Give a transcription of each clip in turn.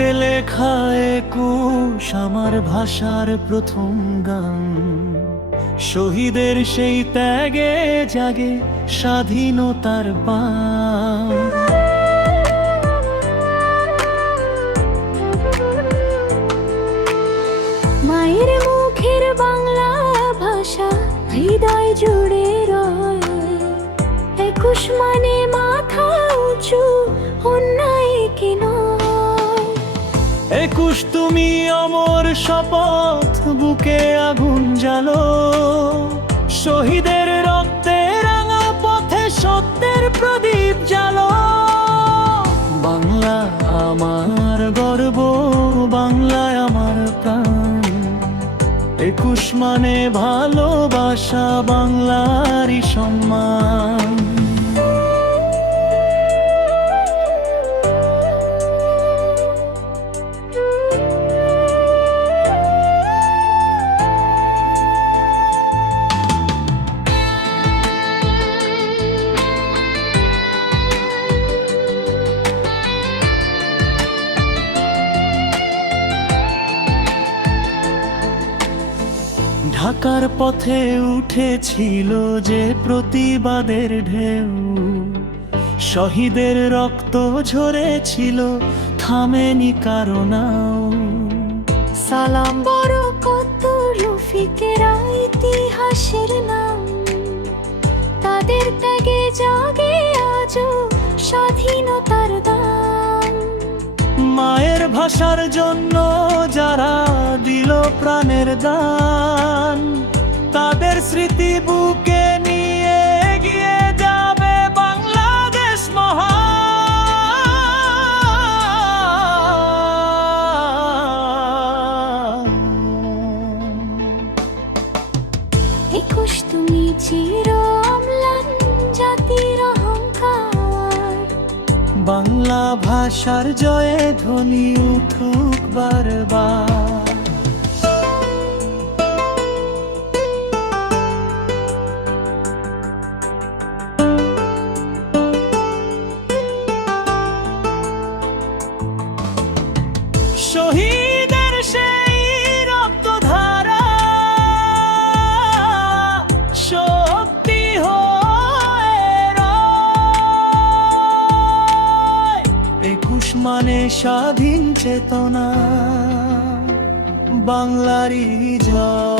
রক্তে লেখা একুশ আমার ভাষার প্রথম গান। শহীদের সেই ত্যাগে জাগে স্বাধীনতার বাণ। মায়ের মুখের বাংলা ভাষা হৃদয় জুড়ে রয়। ২১ মানে মাথা উঁচু, অন্যায় কি নয়। ২১ তুমি অমর শপথ, বুকে আগুন জ্বালো। শহীদের রক্তে রাঙা পথে সত্যের প্রদীপ জ্বালো। বাংলা আমার গর্ব, বাংলায় আমার প্রাণ। ২১ মানে ভালোবাসা, বাংলারই সম্মান। ঢাকার পথে উঠেছিল যে প্রতিবাদের ঢেউ। শহীদের রক্ত ঝরেছিল, থামেনি কারো নাও। সালাম বরকত রফিকেরা ইতিহাসের নাম। তাদের ত্যাগে জাগে আজও স্বাধীনতার দাম। মায়ের ভাষার জন্য যারা দিল প্রাণের দান, তাদের স্মৃতি বুকে নিয়ে এগিয়ে যাবে বাংলাদেশ মহান। ২১ তুমি চির অম্লান জাতির অহংকার। বাংলা ভাষার জয়ে ধ্বনি উঠুক বারবার। শহীদের সেই রক্তধারা শক্তি হয়ে রয়। ২১ মানে স্বাধীন চেতনা, বাংলারই জয়।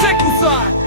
Check this out.